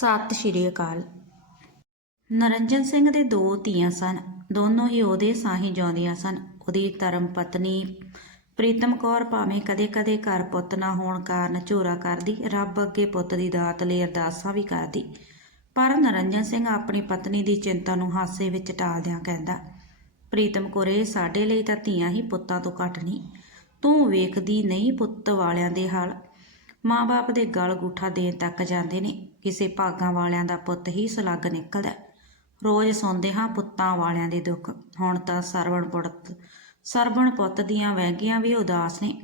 ਸਤਿ ਸ਼੍ਰੀ ਅਕਾਲ। ਨਰਿੰਜਨ ਸਿੰਘ ਦੇ ਦੋ ਧੀਆਂ ਸਨ। ਦੋਨੋਂ ਹੀ ਉਹਦੇ ਸਾਹੀ ਜਿਉਂਦੀਆਂ ਸਨ। ਉਹਦੀ ਧਰਮ ਪਤਨੀ ਪ੍ਰੀਤਮ ਕੌਰ ਭਾਵੇਂ ਕਦੇ-ਕਦੇ ਘਰ ਪੁੱਤ ਨਾ ਹੋਣ ਕਾਰਨ ਝੋਰਾ ਕਰਦੀ, ਰੱਬ ਅੱਗੇ ਪੁੱਤ ਦੀ ਦਾਤ ਲਈ ਅਰਦਾਸਾਂ ਵੀ ਕਰਦੀ। ਪਰ ਨਰਿੰਜਨ ਸਿੰਘ ਆਪਣੀ ਪਤਨੀ ਦੀ ਚਿੰਤਾ ਨੂੰ ਹਾਸੇ ਵਿੱਚ ਟਾਲਦਿਆਂ ਕਹਿੰਦਾ, ਪ੍ਰੀਤਮ ਕੋਰੇ, ਸਾਡੇ ਲਈ ਤਾਂ ਧੀਆਂ ਹੀ ਪੁੱਤਾਂ ਤੋਂ ਘੱਟ ਨਹੀਂ। ਤੂੰ ਵੇਖਦੀ ਨਹੀਂ ਪੁੱਤ ਵਾਲਿਆਂ ਦੇ ਹਾਲ। ਮਾਂ-ਬਾਪ ਦੇ ਗਲ ਗੂਠਾ ਦੇਣ ਤੱਕ ਜਾਂਦੇ ਨੇ। ਕਿਸੇ ਭਾਗਾਂ ਵਾਲਿਆਂ ਦਾ ਪੁੱਤ ਹੀ ਸੁਲੱਗ ਨਿਕਲਦਾ ਰੋਜ਼ ਸੁਣਦੇ ਹਾਂ ਪੁੱਤਾਂ ਵਾਲਿਆਂ ਦੇ ਦੁੱਖ। ਹੁਣ ਤਾਂ ਸਰਵਣ ਪੁੱਤ ਸਰਵਣ ਪੁੱਤ ਦੀਆਂ ਵਹਿਗੀਆਂ ਵੀ ਉਦਾਸ ਨੇ।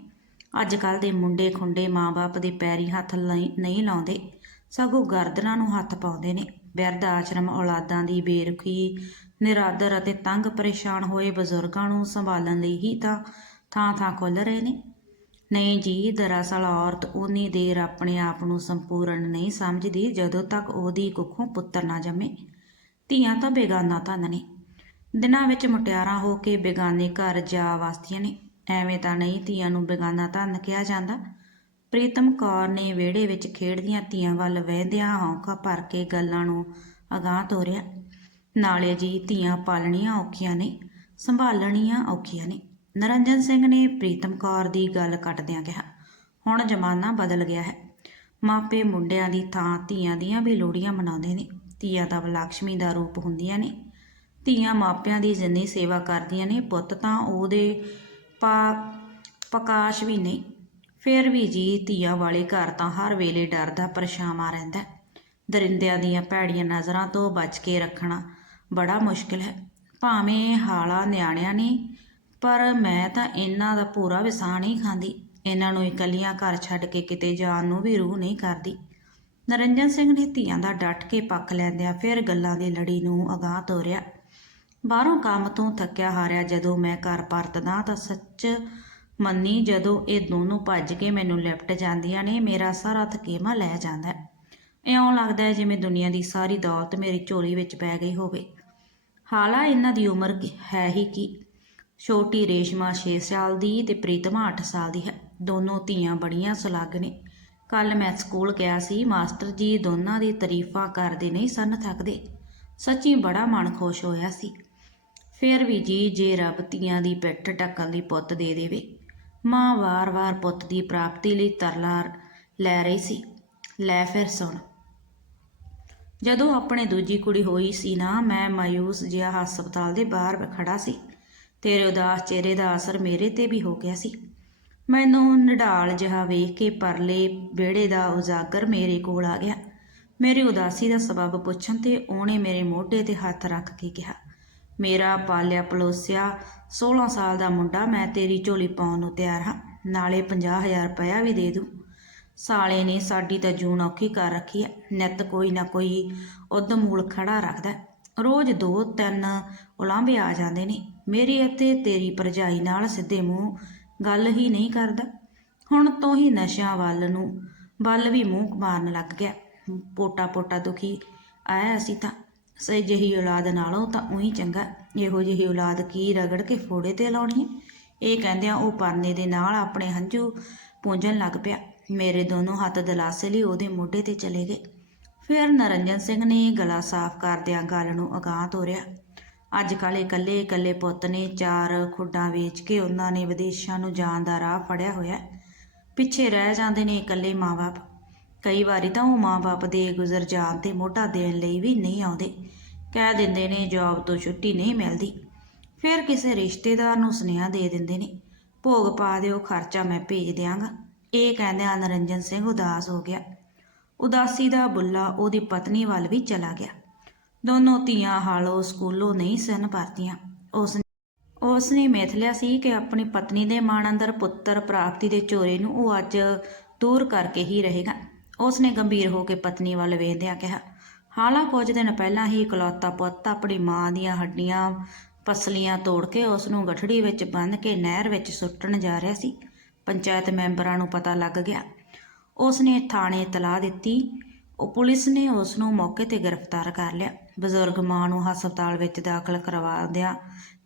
ਅੱਜ ਕੱਲ ਦੇ ਮੁੰਡੇ ਖੁੰਡੇ ਮਾਂ-ਬਾਪ ਦੇ ਪੈਰੀ ਹੱਥ ਨਹੀਂ ਨਹੀਂ ਲਾਉਂਦੇ। ਸਗੋਂ ਗਰਦਨਾਂ ਨੂੰ ਹੱਥ ਪਾਉਂਦੇ ਨੇ। ਬਿਰਧ ਆਸ਼ਰਮ ਔਲਾਦਾਂ ਦੀ ਬੇਰੁਖੀ, ਨਿਰਾਦਰ ਅਤੇ ਤੰਗ ਪਰੇਸ਼ਾਨ ਹੋਏ ਬਜ਼ੁਰਗਾਂ ਨੂੰ ਸੰਭਾਲਣ ਲਈ ਹੀ ਤਾਂ ਥਾਂ-ਥਾਂ ਖੁੱਲ੍ਹ ਰਹੇ ਨੇ। ਨਹੀਂ ਜੀ, ਦਰਅਸਲ ਔਰਤ ਉਨੀ ਦੇਰ ਆਪਣੇ ਆਪ ਨੂੰ ਸੰਪੂਰਨ ਨਹੀਂ ਸਮਝਦੀ ਜਦੋਂ ਤੱਕ ਉਹਦੀ ਕੁੱਖੋਂ ਪੁੱਤਰ ਨਾ ਜੰਮੇ। ਧੀਆਂ ਤਾਂ ਬੇਗਾਨਾ ਧਨ ਨੇ। ਦਿਨਾਂ ਵਿੱਚ ਮੁਟਿਆਰਾਂ ਹੋ ਕੇ ਬੇਗਾਨੇ ਘਰ ਜਾ ਵਸਦੀਆਂ ਨੇ। ਐਵੇਂ ਤਾਂ ਨਹੀਂ ਧੀਆਂ ਨੂੰ ਬੇਗਾਨਾ ਧਨ ਕਿਹਾ ਜਾਂਦਾ। ਪ੍ਰੀਤਮ ਕੌਰ ਨੇ ਵਿਹੜੇ ਵਿੱਚ ਖੇਡਦੀਆਂ ਧੀਆਂ ਵੱਲ ਵਹਿੰਦਿਆਂ ਹੌਂਕਾ ਭਰ ਕੇ ਗੱਲਾਂ ਨੂੰ ਅਗਾਂਹ ਤੋਰਿਆ। ਨਾਲੇ ਜੀ, ਧੀਆਂ ਪਾਲਣੀਆਂ ਔਖੀਆਂ ਨੇ, ਸੰਭਾਲਣੀਆਂ ਔਖੀਆਂ ਨੇ। ਨਰਿੰਜਨ ਸਿੰਘ ਨੇ ਪ੍ਰੀਤਮ ਕੌਰ ਦੀ ਗੱਲ ਕੱਟਦਿਆਂ ਕਿਹਾ, ਹੁਣ ਜ਼ਮਾਨਾ ਬਦਲ ਗਿਆ ਹੈ। ਮਾਪੇ ਮੁੰਡਿਆਂ ਦੀ ਥਾਂ ਧੀਆਂ ਦੀਆਂ ਵੀ ਲੋੜੀਆਂ ਮਨਾਉਂਦੇ ਨੇ। ਧੀਆਂ ਤਾਂ ਲక్ష్ਮੀ ਦਾ ਰੂਪ ਹੁੰਦੀਆਂ ਨੇ। ਧੀਆਂ ਮਾਪਿਆਂ ਦੀ ਜਿੰਨੀ ਸੇਵਾ ਕਰਦੀਆਂ ਨੇ, ਪੁੱਤ ਤਾਂ ਉਹਦੇ ਪਾ ਪ੍ਰਕਾਸ਼ ਵੀ ਨਹੀਂ ਫਿਰ ਵੀ ਜੀ ਧੀਆਂ ਵਾਲੇ ਘਰ ਤਾਂ ਹਰ ਵੇਲੇ ਡਰ ਦਾ ਪਰਛਾਵਾਂ ਰਹਿੰਦਾ ਦਰਿੰਦਿਆਂ ਦੀਆਂ ਭੈੜੀਆਂ ਨਜ਼ਰਾਂ ਤੋਂ ਬਚ ਕੇ ਰੱਖਣਾ ਬੜਾ ਮੁਸ਼ਕਿਲ ਹੈ। ਭਾਵੇਂ ਹਾਲਾ ਨਿਆਣਿਆਂ ਨੇ ਪਰ ਮੈਂ ਤਾਂ ਇਹਨਾਂ ਦਾ ਪੂਰਾ ਵਿਸਾਹ ਨਹੀਂ ਖਾਂਦੀ। ਇਹਨਾਂ ਨੂੰ ਇਕੱਲੀਆਂ ਘਰ ਛੱਡ ਕੇ ਕਿਤੇ ਜਾਣ ਨੂੰ ਵੀ ਰੂਹ ਨਹੀਂ ਕਰਦੀ। ਨਰਿੰਜਨ ਸਿੰਘ ਨੇ ਧੀਆਂ ਦਾ ਡਟ ਕੇ ਪੱਖ ਲੈਂਦਿਆਂ ਫਿਰ ਗੱਲਾਂ ਦੀ ਲੜੀ ਨੂੰ ਅਗਾਹ ਤੋਰਿਆ। ਬਾਹਰੋਂ ਕੰਮ ਤੋਂ ਥੱਕਿਆ ਹਾਰਿਆ ਜਦੋਂ ਮੈਂ ਘਰ ਪਰਤਦਾ ਤਾਂ ਸੱਚ ਮੰਨੀ ਜਦੋਂ ਇਹ ਦੋਨੋਂ ਭੱਜ ਕੇ ਮੈਨੂੰ ਲਿਫਟ ਜਾਂਦੀਆਂ ਨੇ, ਮੇਰਾ ਸਾਰਾ ਥਕੇਮਾ ਲੈ ਜਾਂਦਾ ਹੈ। ਇਉਂ ਲੱਗਦਾ ਹੈ ਜਿਵੇਂ ਦੁਨੀਆ ਦੀ ਸਾਰੀ ਦੌਲਤ ਮੇਰੀ ਝੋਲੀ ਵਿੱਚ ਪੈ ਗਈ ਹੋਵੇ। ਹਾਲਾ ਇਹਨਾਂ ਦੀ ਉਮਰ ਹੈ ਹੀ ਕੀ? ਛੋਟੀ ਰੇਸ਼ਮਾ 6 ਸਾਲ ਦੀ ਤੇ ਪ੍ਰੀਤਮਾ 8 ਸਾਲ ਦੀ ਹੈ। ਦੋਨੋਂ ਧੀਆਂ ਬੜੀਆਂ ਸੁਲੱਗ ਨੇ। ਕੱਲ ਮੈਂ ਸਕੂਲ ਗਿਆ ਸੀ, ਮਾਸਟਰ ਜੀ ਦੋਨਾਂ ਦੀ ਤਾਰੀਫਾਂ ਕਰਦੇ ਨਹੀਂ ਸਨ ਥੱਕਦੇ। ਸੱਚੀ ਬੜਾ ਮਨ ਖੁਸ਼ ਹੋਇਆ ਸੀ। ਫਿਰ ਵੀ ਜੀ ਜੇ ਰੱਬ ਧੀਆਂ ਦੀ ਪਿੱਠ ਢੱਕਣ ਲਈ ਪੁੱਤ ਦੇ ਦੇਵੇ, ਮਾਂ ਵਾਰ-ਵਾਰ ਪੁੱਤ ਦੀ ਪ੍ਰਾਪਤੀ ਲਈ ਤਰਲਾ ਲੈ ਰਹੀ ਸੀ। ਲੈ ਫਿਰ ਸੁਣ। ਜਦੋਂ ਆਪਣੇ ਦੂਜੀ ਕੁੜੀ ਹੋਈ ਸੀ ਨਾ, ਮੈਂ ਮਾਯੂਸ ਜਿਹਾ ਹਸਪਤਾਲ ਦੇ ਬਾਹਰ ਖੜਾ ਸੀ। ਤੇਰੇ ਉਦਾਸ ਚਿਹਰੇ ਦਾ ਅਸਰ ਮੇਰੇ ਤੇ ਵੀ ਹੋ ਗਿਆ ਸੀ। ਮੈਨੂੰ ਨਡਾਲ ਜਿਹਾ ਵੇਖ ਕੇ ਪਰਲੇ ਵਿਹੜੇ ਦਾ ਉਜਾਗਰ ਮੇਰੇ ਕੋਲ ਆ ਗਿਆ। ਮੇਰੀ ਉਦਾਸੀ ਦਾ ਸਬਬ ਪੁੱਛਣ ਤੇ ਉਹਨੇ ਮੇਰੇ ਮੋਢੇ ਤੇ ਹੱਥ ਰੱਖ ਕੇ ਕਿਹਾ, ਮੇਰਾ ਪਾਲਿਆ ਪਲੋਸਿਆ 16 ਸਾਲ ਦਾ ਮੁੰਡਾ, ਮੈਂ ਤੇਰੀ ਝੋਲੀ ਪਾਉਣ ਨੂੰ ਤਿਆਰ ਹਾਂ। ਨਾਲੇ 50000 ਰੁਪਇਆ ਵੀ ਦੇ ਦੂੰ। ਸਾਲੇ ਨੇ ਸਾਡੀ ਤਾਂ ਜੂਨ ਔਖੀ ਕਰ ਰੱਖੀ ਹੈ ਨਿੱਤ ਕੋਈ ਨਾ ਕੋਈ ਉਦਮੂਲ ਖੜਾ ਰੱਖਦਾ। ਰੋਜ਼ ਦੋ ਤਿੰਨ ਉਲਾਂਭੇ ਆ ਜਾਂਦੇ ਨੇ। ਮੇਰੀ ਅਤੇ ਤੇਰੀ ਭਰਜਾਈ ਨਾਲ ਸਿੱਧੇ ਮੂੰਹ ਗੱਲ ਹੀ ਨਹੀਂ ਕਰਦਾ। ਹੁਣ ਤੋਂ ਹੀ ਨਸ਼ਿਆਂ ਵੱਲ ਨੂੰ ਵੱਲ ਵੀ ਮੂੰਹ ਮਾਰਨ ਲੱਗ ਗਿਆ। ਪੋਟਾ ਪੋਟਾ ਦੁਖੀ ਆਇਆ ਅਸੀਂ ਤਾਂ ਸਹੀ ਜਿਹੀ ਔਲਾਦ ਨਾਲੋਂ ਤਾਂ ਉਹੀ ਚੰਗਾ। ਇਹੋ ਜਿਹੀ ਔਲਾਦ ਕੀ ਰਗੜ ਕੇ ਫੋੜੇ ਤੇ ਲਾਉਣੀ ਇਹ ਕਹਿੰਦਿਆਂ ਉਹ ਪਰਨੇ ਦੇ ਨਾਲ ਆਪਣੇ ਹੰਝੂ ਪੂੰਝਣ ਲੱਗ ਪਿਆ। ਮੇਰੇ ਦੋਨੋਂ ਹੱਥ ਦਲਾਸੇ ਲਈ ਉਹਦੇ ਮੋਢੇ ਤੇ ਚਲੇ ਗਏ। ਫਿਰ ਨਰਿੰਜਨ ਸਿੰਘ ਨੇ ਗਲਾ ਸਾਫ਼ ਕਰਦਿਆਂ ਗੱਲ ਨੂੰ ਅਗਾਂਹ ਤੋਰਿਆ। ਅੱਜ ਕੱਲ੍ਹ ਇਕੱਲੇ ਇਕੱਲੇ ਪੁੱਤ ਨੇ ਚਾਰ ਖੁੱਡਾਂ ਵੇਚ ਕੇ ਉਹਨਾਂ ਨੇ ਵਿਦੇਸ਼ਾਂ ਨੂੰ ਜਾਣ ਦਾ ਰਾਹ ਫੜਿਆ ਹੋਇਆ ਪਿੱਛੇ ਰਹਿ ਜਾਂਦੇ ਨੇ ਇਕੱਲੇ ਮਾਂ-ਬਾਪ। ਕਈ ਵਾਰੀ ਤਾਂ ਉਹ ਮਾਂ-ਬਾਪ ਦੇ ਗੁਜ਼ਰ ਜਾਣ ਤੇ ਮੋਢਾ ਦੇਣ ਲਈ ਵੀ ਨਹੀਂ ਆਉਂਦੇ। ਕਹਿ ਦਿੰਦੇ ਨੇ, ਜੌਬ ਤੋਂ ਛੁੱਟੀ ਨਹੀਂ ਮਿਲਦੀ। ਫਿਰ ਕਿਸੇ ਰਿਸ਼ਤੇਦਾਰ ਨੂੰ ਸੁਨੇਹਾ ਦੇ ਦਿੰਦੇ ਨੇ, ਭੋਗ ਪਾ ਦਿਓ, ਖਰਚਾ ਮੈਂ ਭੇਜ ਦਿਆਂਗਾ। ਇਹ ਕਹਿੰਦਿਆਂ ਨਰਿੰਜਨ ਸਿੰਘ ਉਦਾਸ ਹੋ ਗਿਆ। ਉਦਾਸੀ ਦਾ ਬੁੱਲਾ ਉਹਦੀ ਪਤਨੀ ਵੱਲ ਵੀ ਚਲਾ ਗਿਆ। ਦੋਨੋਂ ਧੀਆਂ ਹਾਲੋ ਸਕੂਲੋਂ ਨਹੀਂ ਸਨ ਪਰਤੀਆਂ ਉਸ ਉਸ ਨੇ ਮਿਥ ਲਿਆ ਸੀ ਕਿ ਆਪਣੀ ਪਤਨੀ ਦੇ ਮਨ ਅੰਦਰ ਪੁੱਤਰ ਪ੍ਰਾਪਤੀ ਦੇ ਚੋਰੇ ਨੂੰ ਉਹ ਅੱਜ ਦੂਰ ਕਰਕੇ ਹੀ ਰਹੇਗਾ। ਉਸ ਨੇ ਗੰਭੀਰ ਹੋ ਕੇ ਪਤਨੀ ਵੱਲ ਵੇਖਦਿਆਂ ਕਿਹਾ, ਹਾਲਾਂ ਕੁਝ ਦਿਨ ਪਹਿਲਾਂ ਹੀ ਇਕਲੌਤਾ ਪੁੱਤ ਆਪਣੀ ਮਾਂ ਦੀਆਂ ਹੱਡੀਆਂ ਪਸਲੀਆਂ ਤੋੜ ਕੇ ਉਸ ਨੂੰ ਗਠੜੀ ਵਿੱਚ ਬੰਨ੍ਹ ਕੇ ਨਹਿਰ ਵਿੱਚ ਸੁੱਟਣ ਜਾ ਰਿਹਾ ਸੀ। ਪੰਚਾਇਤ ਮੈਂਬਰਾਂ ਨੂੰ ਪਤਾ ਲੱਗ ਗਿਆ। ਉਸ ਨੇ ਥਾਣੇ ਇਤਲਾਹ ਦਿੱਤੀ ਉਹ ਪੁਲਿਸ ਨੇ ਉਸ ਨੂੰ ਮੌਕੇ ਤੇ ਗ੍ਰਿਫਤਾਰ ਕਰ ਲਿਆ। ਬਜ਼ੁਰਗ ਮਾਂ ਨੂੰ ਹਸਪਤਾਲ ਵਿੱਚ ਦਾਖਲ ਕਰਵਾਉਂਦਿਆਂ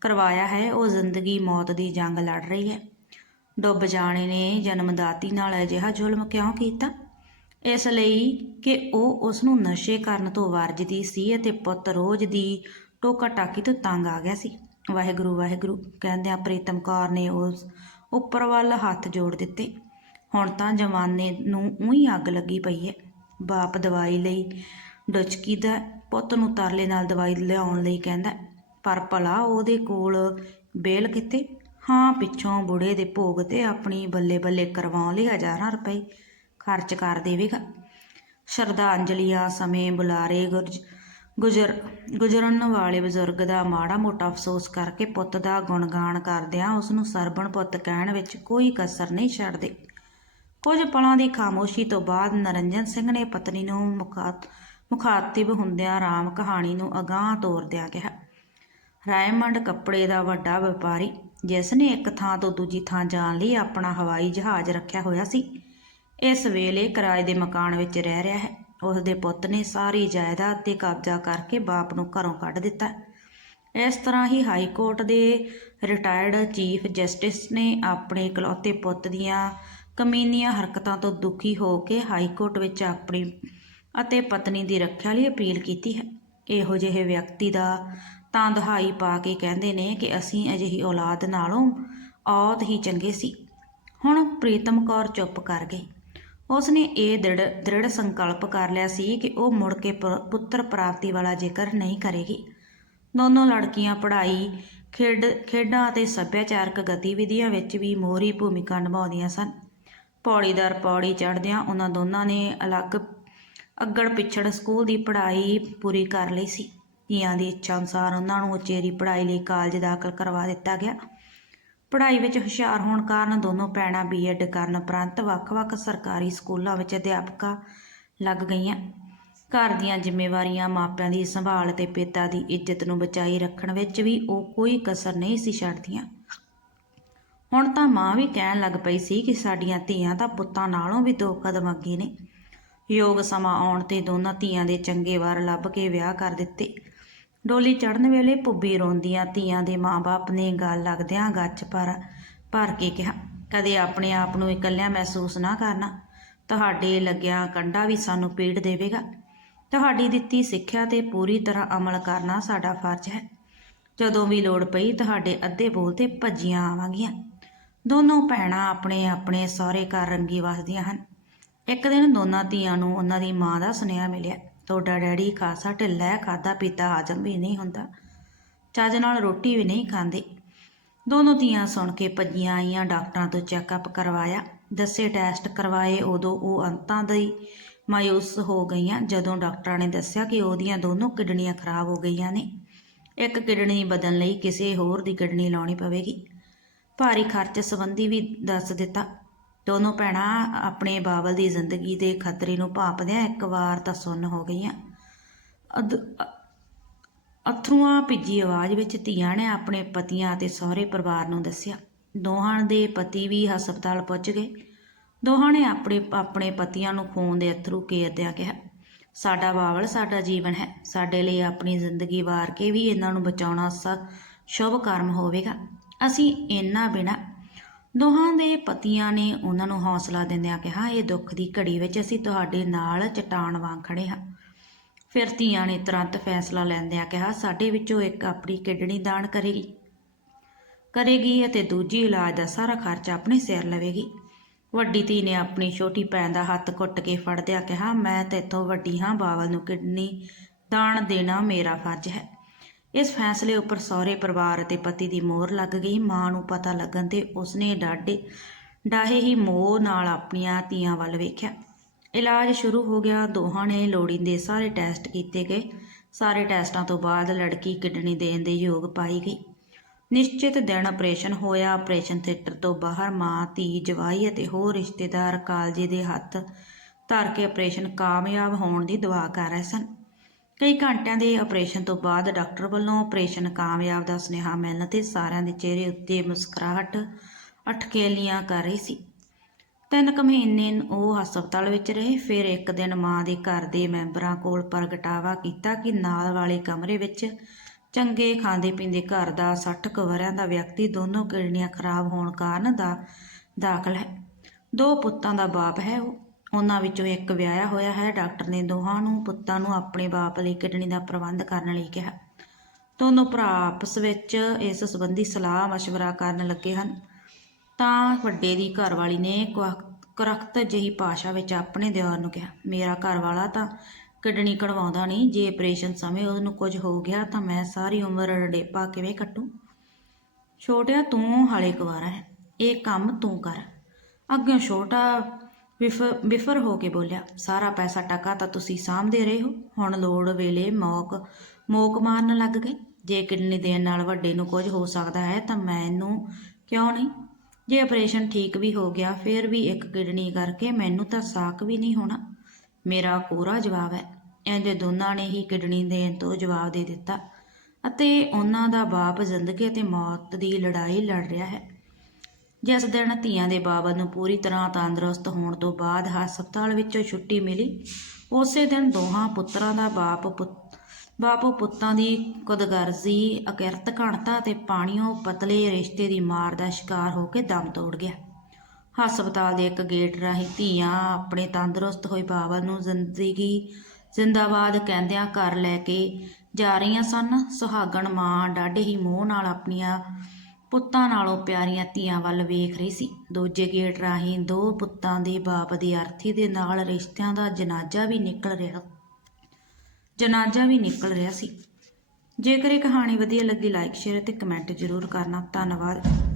ਕਰਵਾਇਆ ਹੈ, ਉਹ ਜ਼ਿੰਦਗੀ ਮੌਤ ਦੀ ਜੰਗ ਲੜ ਰਹੀ ਹੈ। ਡੁੱਬ ਜਾਣੇ ਨੇ ਜਨਮਦਾਤੀ ਨਾਲ ਅਜਿਹਾ ਜ਼ੁਲਮ ਕਿਉਂ ਕੀਤਾ? ਇਸ ਲਈ ਕਿ ਉਹ ਉਸ ਨੂੰ ਨਸ਼ੇ ਕਰਨ ਤੋਂ ਵਰਜਦੀ ਸੀ ਅਤੇ ਪੁੱਤ ਰੋਜ਼ ਦੀ ਟੋਕਾ ਟਾਕੀ ਤੋਂ ਤੰਗ ਆ ਗਿਆ ਸੀ। ਵਾਹਿਗੁਰੂ ਵਾਹਿਗੁਰੂ, ਕਹਿੰਦਿਆਂ ਪ੍ਰੀਤਮ ਕੌਰ ਨੇ ਉਸ ਉੱਪਰ ਵੱਲ ਹੱਥ ਜੋੜ ਦਿੱਤੇ। ਹੁਣ ਤਾਂ ਜਵਾਨੇ ਨੂੰ ਉਹੀ ਅੱਗ ਲੱਗੀ ਪਈ ਹੈ। ਬਾਪ ਦਵਾਈ ਲਈ। ਡੁਚਕੀ ਦਾ ਪੁੱਤ ਨੂੰ ਤਰਲੇ ਨਾਲ ਦਵਾਈ ਲਿਆਉਣ ਲਈ ਕਹਿੰਦਾ, ਪਰ ਭਲਾ ਉਹਦੇ ਕੋਲ ਬੇਲ ਕਿਤੇ ਹਾਂ, ਪਿੱਛੋਂ ਬੁੜੇ ਦੇ ਭੋਗ ਤੇ ਆਪਣੀ ਬੱਲੇ ਬੱਲੇ ਕਰਵਾਉਣ ਲਈ ਹਜ਼ਾਰਾਂ ਰੁਪਏ ਖਰਚ ਕਰ ਦੇਵੇਗਾ। ਸ਼ਰਧਾਂਜਲੀਆਂ ਸਮੇਂ ਬੁਲਾਰੇ ਗੁਰਜ, ਗੁਜ਼ਰ, ਗੁਜ਼ਰਨ ਵਾਲੇ ਬਜ਼ੁਰਗ ਦਾ ਮਾੜਾ ਮੋਟਾ ਅਫਸੋਸ ਕਰਕੇ ਪੁੱਤ ਦਾ ਗੁਣਗਾਨ ਕਰਦਿਆਂ ਉਸ ਨੂੰ ਸਰਬਣ ਪੁੱਤ ਕਹਿਣ ਵਿੱਚ ਕੋਈ ਕਸਰ ਨਹੀਂ ਛੱਡਦੇ। ਕੁਝ ਪਲਾਂ ਦੀ ਖਾਮੋਸ਼ੀ ਤੋਂ ਬਾਅਦ ਨਰਿੰਜਨ ਸਿੰਘ ਨੇ ਪਤਨੀ ਨੂੰ ਮੁਖਾਤ ਮੁਖਾਤਿਬ ਹੁੰਦਿਆਂ ਰਾਮ ਕਹਾਣੀ ਨੂੰ ਅਗਾਂਹ ਤੋਰਦਿਆਂ ਕਿਹਾ। ਰਾਇਮੰਡ ਕੱਪੜੇ ਦਾ ਵੱਡਾ ਵਪਾਰੀ, ਜਿਸ ਨੇ ਇੱਕ ਥਾਂ ਤੋਂ ਦੂਜੀ ਥਾਂ ਜਾਣ ਲਈ ਆਪਣਾ ਹਵਾਈ ਜਹਾਜ਼ ਰੱਖਿਆ ਹੋਇਆ ਸੀ, ਇਸ ਵੇਲੇ ਕਿਰਾਏ ਦੇ ਮਕਾਨ ਵਿੱਚ ਰਹਿ ਰਿਹਾ ਹੈ। ਉਸ ਦੇ ਪੁੱਤ ਨੇ ਸਾਰੀ ਜਾਇਦਾਦ ਤੇ ਕਬਜ਼ਾ ਕਰਕੇ ਬਾਪ ਨੂੰ ਘਰੋਂ ਕੱਢ ਦਿੱਤਾ। ਇਸ ਤਰ੍ਹਾਂ ਹੀ ਹਾਈ ਕੋਰਟ ਦੇ ਰਿਟਾਇਰਡ ਚੀਫ ਜਸਟਿਸ ਨੇ ਆਪਣੇ ਇਕਲੌਤੇ ਪੁੱਤ ਦੀਆਂ ਕਮੀਨੀਆਂ ਹਰਕਤਾਂ ਤੋਂ ਦੁਖੀ ਹੋ ਕੇ ਹਾਈ ਕੋਰਟ ਵਿੱਚ ਆਪਣੀ ਅਤੇ ਪਤਨੀ ਦੀ ਰੱਖਿਆ ਲਈ ਅਪੀਲ ਕੀਤੀ ਹੈ। ਇਹੋ ਜਿਹੇ ਵਿਅਕਤੀ ਦਾ ਤਾਂ ਦੁਹਾਈ ਪਾ ਕੇ ਕਹਿੰਦੇ ਨੇ ਕਿ ਅਸੀਂ ਅਜਿਹੀ ਔਲਾਦ ਨਾਲੋਂ ਔਤ ਹੀ ਚੰਗੇ ਸੀ। ਹੁਣ ਪ੍ਰੀਤਮ ਕੌਰ ਚੁੱਪ ਕਰ ਗਈ। ਉਸ ਨੇ ਇਹ ਦ੍ਰਿੜ ਦ੍ਰਿੜ ਸੰਕਲਪ ਕਰ ਲਿਆ ਸੀ ਕਿ ਉਹ ਮੁੜ ਕੇ ਪ- ਪੁੱਤਰ ਪ੍ਰਾਪਤੀ ਵਾਲਾ ਜ਼ਿਕਰ ਨਹੀਂ ਕਰੇਗੀ। ਦੋਨੋਂ ਲੜਕੀਆਂ ਪੜ੍ਹਾਈ, ਖੇਡ, ਖੇਡਾਂ ਅਤੇ ਸੱਭਿਆਚਾਰਕ ਗਤੀਵਿਧੀਆਂ ਵਿੱਚ ਵੀ ਮੋਹਰੀ ਭੂਮਿਕਾ ਨਿਭਾਉਂਦੀਆਂ ਸਨ। ਪੌੜੀ ਦਰ ਪੌੜੀ ਚੜ੍ਹਦਿਆਂ ਉਹਨਾਂ ਦੋਨਾਂ ਨੇ ਅਲੱਗ ਅੱਗੜ ਪਿਛੜ ਸਕੂਲ ਦੀ ਪੜ੍ਹਾਈ ਪੂਰੀ ਕਰ ਲਈ ਸੀ। ਧੀਆਂ ਦੀ ਇੱਛਾ ਅਨੁਸਾਰ ਉਹਨਾਂ ਨੂੰ ਉਚੇਰੀ ਪੜ੍ਹਾਈ ਲਈ ਕਾਲਜ ਦਾਖਲ ਕਰਵਾ ਦਿੱਤਾ ਗਿਆ। ਪੜ੍ਹਾਈ ਵਿੱਚ ਹੁਸ਼ਿਆਰ ਹੋਣ ਕਾਰਨ ਦੋਨੋਂ ਭੈਣਾਂ ਬੀਐਡ ਕਰਨ ਉਪਰੰਤ ਵੱਖ-ਵੱਖ ਸਰਕਾਰੀ ਸਕੂਲਾਂ ਵਿੱਚ ਅਧਿਆਪਕਾ ਲੱਗ ਗਈਆਂ। ਘਰ ਦੀਆਂ ਜ਼ਿੰਮੇਵਾਰੀਆਂ, ਮਾਪਿਆਂ ਦੀ ਸੰਭਾਲ ਤੇ ਪਿਤਾ ਦੀ ਇੱਜ਼ਤ ਨੂੰ ਬਚਾਈ ਰੱਖਣ ਵਿੱਚ ਵੀ ਉਹ ਕੋਈ ਕਸਰ ਨਹੀਂ ਸੀ ਛੱਡਦੀਆਂ। ਹੁਣ ਤਾਂ ਮਾਂ ਵੀ ਕਹਿਣ ਲੱਗ ਪਈ ਸੀ ਕਿ ਸਾਡੀਆਂ ਧੀਆਂ ਤਾਂ ਪੁੱਤਾਂ ਨਾਲੋਂ ਵੀ ਦੋ ਕਦਮ ਅੱਗੇ ਨੇ। ਯੋਗ ਸਮਾਂ ਆਉਣ ਤੇ ਦੋਨਾਂ ਧੀਆਂ ਦੇ ਚੰਗੇ ਵਾਰ ਲੱਭ ਕੇ ਵਿਆਹ ਕਰ ਦਿੱਤੇ। ਡੋਲੀ ਚੜਨ ਵੇਲੇ ਪੁੱਬੀ ਰੋਂਦੀਆਂ ਧੀਆਂ ਦੇ ਮਾਂ-ਬਾਪ ਨੇ ਗੱਲ ਲੱਗਦਿਆਂ ਗੱਚ ਪਰ ਭਰ ਕੇ ਕਿਹਾ, ਕਦੇ ਆਪਣੇ ਆਪ ਨੂੰ ਇਕੱਲਿਆਂ ਮਹਿਸੂਸ ਨਾ ਕਰਨਾ। ਤੁਹਾਡੇ ਲੱਗਿਆ ਕੰਡਾ ਵੀ ਸਾਨੂੰ ਪੀੜ ਦੇਵੇਗਾ। ਤੁਹਾਡੀ ਦਿੱਤੀ ਸਿੱਖਿਆ ਤੇ ਪੂਰੀ ਤਰ੍ਹਾਂ ਅਮਲ ਕਰਨਾ ਸਾਡਾ ਫਰਜ਼ ਹੈ। ਜਦੋਂ ਵੀ ਲੋੜ ਪਈ ਤੁਹਾਡੇ ਅੱਧੇ ਬੋਲ ਤੇ ਭੱਜੀਆਂ ਆਵਾਂਗੀਆਂ। ਦੋਨੋਂ ਭੈਣਾਂ ਆਪਣੇ ਆਪਣੇ ਸਹੁਰੇ ਘਰ ਰੰਗੀ ਵਸਦੀਆਂ ਹਨ। ਇੱਕ ਦਿਨ ਦੋਨਾਂ ਧੀਆਂ ਨੂੰ ਉਹਨਾਂ ਦੀ ਮਾਂ ਦਾ ਸੁਨੇਹਾ ਮਿਲਿਆ, ਤੁਹਾਡਾ ਡੈਡੀ ਖਾਸਾ ਢਿੱਲਾ ਹੈ ਖਾਦਾ ਪੀਤਾ ਹਾਜ਼ਮ ਵੀ ਨਹੀਂ ਹੁੰਦਾ। ਚੱਜ ਨਾਲ ਰੋਟੀ ਵੀ ਨਹੀਂ ਖਾਂਦੇ। ਦੋਨੋਂ ਧੀਆਂ ਸੁਣ ਕੇ ਭੱਜੀਆਂ ਆਈਆਂ, ਡਾਕਟਰਾਂ ਤੋਂ ਚੈੱਕਅਪ ਕਰਵਾਇਆ। ਦੱਸੇ ਟੈਸਟ ਕਰਵਾਏ, ਉਦੋਂ ਉਹ ਅੰਤਾਂ ਦੀ ਮਾਯੂਸ ਹੋ ਗਈਆਂ, ਜਦੋਂ ਡਾਕਟਰਾਂ ਨੇ ਦੱਸਿਆ ਕਿ ਉਹਦੀਆਂ ਦੋਨੋਂ ਕਿਡਨੀਆਂ ਖਰਾਬ ਹੋ ਗਈਆਂ ਨੇ। ਇੱਕ ਕਿਡਨੀ ਬਦਲਣ ਲਈ ਕਿਸੇ ਹੋਰ ਦੀ ਕਿਡਨੀ ਲਾਉਣੀ ਪਵੇਗੀ। ਭਾਰੀ ਖਰਚ ਸੰਬੰਧੀ ਵੀ ਦੱਸ ਦਿੱਤਾ। ਦੋਨੋਂ ਭੈਣਾਂ ਆਪਣੇ ਬਾਬਲ ਦੀ ਜ਼ਿੰਦਗੀ ਦੇ ਖਤਰੇ ਨੂੰ ਭਾਪਦਿਆਂ ਇੱਕ ਵਾਰ ਤਾਂ ਸੁੰਨ ਹੋ ਗਈਆਂ। ਅਦ- ਅ- ਅਥਰੂਆਂ ਭਿੱਜੀ ਆਵਾਜ਼ ਵਿੱਚ ਧੀਆਂ ਨੇ ਆਪਣੇ ਪਤੀਆਂ ਅਤੇ ਸਹੁਰੇ ਪਰਿਵਾਰ ਨੂੰ ਦੱਸਿਆ। ਦੋਹਾਂ ਦੇ ਪਤੀ ਵੀ ਹਸਪਤਾਲ ਪਹੁੰਚ ਗਏ। ਦੋਹਾਂ ਨੇ ਆਪਣੇ ਆਪਣੇ ਪਤੀਆਂ ਨੂੰ ਖੂਨ ਦੇ ਅਥਰੂ ਕੇਰਦਿਆਂ ਕਿਹਾ, ਸਾਡਾ ਬਾਵਲ ਸਾਡਾ ਜੀਵਨ ਹੈ। ਸਾਡੇ ਲਈ ਆਪਣੀ ਜ਼ਿੰਦਗੀ ਵਾਰ ਕੇ ਵੀ ਇਹਨਾਂ ਨੂੰ ਬਚਾਉਣਾ ਸ, ਸ਼ੁਭ ਕਰਮ ਹੋਵੇਗਾ। ਅਸੀਂ ਇੰਨਾ ਬਿਨਾ ਦੋਹਾਂ ਦੇ ਪਤੀਆਂ ਨੇ ਉਹਨਾਂ ਨੂੰ ਹੌਸਲਾ ਦਿੰਦਿਆਂ ਕਿਹਾ, ਇਹ ਦੁੱਖ ਦੀ ਘੜੀ ਵਿੱਚ ਅਸੀਂ ਤੁਹਾਡੇ ਨਾਲ ਚਟਾਨ ਵਾਂਗ ਖੜੇ ਹਾਂ। ਫਿਰ ਧੀਆਂ ਨੇ ਤੁਰੰਤ ਫੈਸਲਾ ਲੈਂਦਿਆਂ ਕਿਹਾ, ਸਾਡੇ ਵਿੱਚੋਂ ਇੱਕ ਆਪਣੀ ਕਿਡਨੀ ਦਾਨ ਕਰੇਗੀ ਕਰੇਗੀ ਅਤੇ ਦੂਜੀ ਇਲਾਜ ਦਾ ਸਾਰਾ ਖਰਚਾ ਆਪਣੇ ਸਿਰ ਲਵੇਗੀ। ਵੱਡੀ ਧੀ ਨੇ ਆਪਣੀ ਛੋਟੀ ਭੈਣ ਦਾ ਹੱਥ ਘੁੱਟ ਕੇ ਫੜਦਿਆਂ ਕਿਹਾ, ਮੈਂ ਤੇਥੋਂ ਵੱਡੀ ਹਾਂ, ਬਾਵਲ ਨੂੰ ਕਿਡਨੀ ਦਾਨ ਦੇਣਾ ਮੇਰਾ ਫਰਜ਼ ਹੈ। ਇਸ ਫੈਸਲੇ ਉੱਪਰ ਸਹੁਰੇ ਪਰਿਵਾਰ ਅਤੇ ਪਤੀ ਦੀ ਮੋਹਰ ਲੱਗ ਗਈ। ਮਾਂ ਨੂੰ ਪਤਾ ਲੱਗਣ ਤੇ ਉਸਨੇ ਡਾਢੇ ਡਾਹੇ ਹੀ ਮੋਹ ਨਾਲ ਆਪਣੀਆਂ ਧੀਆਂ ਵੱਲ ਵੇਖਿਆ। ਇਲਾਜ ਸ਼ੁਰੂ ਹੋ ਗਿਆ। ਦੋਹਾਂ ਨੇ ਲੋੜੀਂਦੇ ਸਾਰੇ ਟੈਸਟ ਕੀਤੇ ਗਏ। ਸਾਰੇ ਟੈਸਟਾਂ ਤੋਂ ਬਾਅਦ ਲੜਕੀ ਕਿਡਨੀ ਦੇਣ ਦੇ ਯੋਗ ਪਾਈ ਗਈ। ਨਿਸ਼ਚਿਤ ਦਿਨ ਆਪਰੇਸ਼ਨ ਹੋਇਆ। ਆਪਰੇਸ਼ਨ ਥੀਏਟਰ ਤੋਂ ਬਾਹਰ ਮਾਂ, ਧੀ, ਜਵਾਈ ਅਤੇ ਹੋਰ ਰਿਸ਼ਤੇਦਾਰ ਕਾਲਜੇ ਦੇ ਹੱਥ ਧਰ ਕੇ ਆਪਰੇਸ਼ਨ ਕਾਮਯਾਬ ਹੋਣ ਦੀ ਦੁਆ ਕਰ ਰਹੇ ਸਨ। ਕਈ ਘੰਟਿਆਂ ਦੇ ਆਪਰੇਸ਼ਨ ਤੋਂ ਬਾਅਦ ਡਾਕਟਰ ਵੱਲੋਂ ਆਪਰੇਸ਼ਨ ਕਾਮਯਾਬ ਦਾ ਸੁਨੇਹਾ ਮਿਲਣ ਤੇ ਸਾਰਿਆਂ ਦੇ ਚਿਹਰੇ ਉੱਤੇ ਮੁਸਕਰਾਹਟ ਅਟਕੇਲੀਆਂ ਕਰ ਰਹੀ ਸੀ। ਤਿੰਨ ਕੁ ਮਹੀਨੇ ਉਹ ਹਸਪਤਾਲ ਵਿੱਚ ਰਹੇ, ਫਿਰ ਇੱਕ ਦਿਨ ਮਾਂ ਦੇ ਘਰ ਦੇ ਮੈਂਬਰਾਂ ਕੋਲ ਪ੍ਰਗਟਾਵਾ ਕੀਤਾ ਕਿ ਨਾਲ ਵਾਲੇ ਕਮਰੇ ਵਿੱਚ ਚੰਗੇ ਖਾਂਦੇ ਪੀਂਦੇ ਘਰ ਦਾ 60 ਕੁ ਵਰਿਆਂ ਦਾ ਵਿਅਕਤੀ ਦੋਨੋਂ ਕਿਡਨੀਆਂ ਖਰਾਬ ਹੋਣ ਕਾਰਨ ਦਾ ਦਾਖਲ ਹੈ। ਦੋ ਪੁੱਤਾਂ ਦਾ ਬਾਪ ਹੈ ਉਹ। ਉਹਨਾਂ ਵਿੱਚੋਂ ਇੱਕ ਵਿਆਹਿਆ ਹੋਇਆ ਹੈ ਡਾਕਟਰ ਨੇ ਦੋਹਾਂ ਨੂੰ ਪੁੱਤਾਂ ਨੂੰ ਆਪਣੇ ਬਾਪ ਲਈ ਕਿਡਨੀ ਦਾ ਪ੍ਰਬੰਧ ਕਰਨ ਲਈ ਕਿਹਾ ਦੋਨੋਂ ਭਰਾ ਆਪਸ ਵਿੱਚ ਇਸ ਸੰਬੰਧੀ ਸਲਾਹ مشورہ ਕਰਨ ਲੱਗੇ ਹਨ ਤਾਂ ਵੱਡੇ ਦੀ ਘਰਵਾਲੀ ਨੇ ਕਰਖਤ ਜਿਹੀ ਭਾਸ਼ਾ ਵਿੱਚ ਆਪਣੇ ਦਿਓਰ ਨੂੰ ਕਿਹਾ ਮੇਰਾ ਘਰਵਾਲਾ ਤਾਂ ਕਿਡਨੀ ਕਢਵਾਉਂਦਾ ਨਹੀਂ ਜੇ ਆਪਰੇਸ਼ਨ ਸਮੇਂ ਉਹਨੂੰ ਕੁਝ ਹੋ ਗਿਆ ਤਾਂ ਮੈਂ ਸਾਰੀ ਉਮਰ ਰੜੇਪਾ ਕਿਵੇਂ ਕੱਟੂ ਛੋਟਿਆ ਤੂੰ ਹਾਲੇ ਕੁਵਾਰਾ ਹੈ ਇਹ ਕੰਮ ਤੂੰ ਕਰ ਅੱਗੇ ਛੋਟਾ ਵਿਫ, ਵਿਫਰ ਹੋ ਕੇ ਬੋਲਿਆ, ਸਾਰਾ ਪੈਸਾ ਟਕਾ ਤਾਂ ਤੁਸੀਂ ਸਾਂਭਦੇ ਰਹੇ ਹੋ। ਹੁਣ ਲੋੜ ਵੇਲੇ ਮੌਕ, ਮੋਕ ਮਾਰਨ ਲੱਗ ਗਏ। ਜੇ ਕਿਡਨੀ ਦੇਣ ਨਾਲ ਵੱਡੇ ਨੂੰ ਕੁਝ ਹੋ ਸਕਦਾ ਹੈ ਤਾਂ ਮੈਨੂੰ ਕਿਉਂ ਨਹੀਂ? ਜੇ ਆਪਰੇਸ਼ਨ ਠੀਕ ਵੀ ਹੋ ਗਿਆ, ਫਿਰ ਵੀ ਇੱਕ ਕਿਡਨੀ ਕਰਕੇ ਮੈਨੂੰ ਤਾਂ ਸਾਕ ਵੀ ਨਹੀਂ ਹੋਣਾ। ਮੇਰਾ ਕੋਰਾ ਜਵਾਬ ਹੈ। ਇਹਦੇ ਦੋਨਾਂ ਨੇ ਹੀ ਕਿਡਨੀ ਦੇਣ ਤੋਂ ਜਵਾਬ ਦੇ ਦਿੱਤਾ ਅਤੇ ਉਹਨਾਂ ਦਾ ਬਾਪ ਜ਼ਿੰਦਗੀ ਅਤੇ ਮੌਤ ਦੀ ਲੜਾਈ ਲੜ ਰਿਹਾ ਹੈ। ਜਿਸ ਦਿਨ ਧੀਆਂ ਦੇ ਬਾਬਾ ਨੂੰ ਪੂਰੀ ਤਰ੍ਹਾਂ ਤੰਦਰੁਸਤ ਹੋਣ ਤੋਂ ਬਾਅਦ ਹਸਪਤਾਲ ਵਿੱਚੋਂ ਛੁੱਟੀ ਮਿਲੀ, ਉਸੇ ਦਿਨ ਦੋਹਾਂ ਪੁੱਤਰਾਂ ਦਾ ਬਾਪ ਪੁੱਤ, ਬਾਪੋ ਪੁੱਤਾਂ ਦੀ ਕੁਦਗਰਜ਼ੀ ਅਕਿਰਤ ਘਣਤਾ ਤੇ ਪਾਣੀਓਂ ਪਤਲੇ ਰਿਸ਼ਤੇ ਦੀ ਮਾਰ ਦਾ ਸ਼ਿਕਾਰ ਹੋ ਕੇ ਦਮ ਤੋੜ ਗਿਆ। ਹਸਪਤਾਲ ਦੇ ਇੱਕ ਗੇਟ ਰਾਹੀਂ ਧੀਆਂ ਆਪਣੇ ਤੰਦਰੁਸਤ ਹੋਏ ਬਾਬਾ ਨੂੰ ਜ਼ਿੰਦਗੀ, ਜ਼ਿੰਦਾਬਾਦ ਕਹਿੰਦਿਆਂ ਘਰ ਲੈ ਕੇ ਜਾ ਰਹੀਆਂ ਸਨ। ਸੁਹਾਗਣ ਮਾਂ ਡਾਢੇ ਹੀ ਮੋਹ ਨਾਲ ਆਪਣੀਆਂ ਪੁੱਤਾਂ ਨਾਲੋਂ ਪਿਆਰੀਆਂ ਧੀਆਂ ਵੱਲ ਵੇਖ ਰਹੀ ਸੀ। ਦੂਜੇ ਗੇਟ ਰਾਹੀਂ ਦੋ ਪੁੱਤਾਂ ਦੇ ਬਾਪ ਦੀ ਅਰਥੀ ਦੇ ਨਾਲ ਰਿਸ਼ਤਿਆਂ ਦਾ ਜਨਾਜ਼ਾ ਵੀ ਨਿਕਲ ਰਿਹਾ। ਜਨਾਜ਼ਾ ਵੀ ਨਿਕਲ ਰਿਹਾ ਸੀ। ਜੇਕਰ ਇਹ ਕਹਾਣੀ ਵਧੀਆ ਲੱਗੀ ਲਾਈਕ ਸ਼ੇਅਰ ਅਤੇ ਕਮੈਂਟ ਜ਼ਰੂਰ ਕਰਨਾ। ਧੰਨਵਾਦ।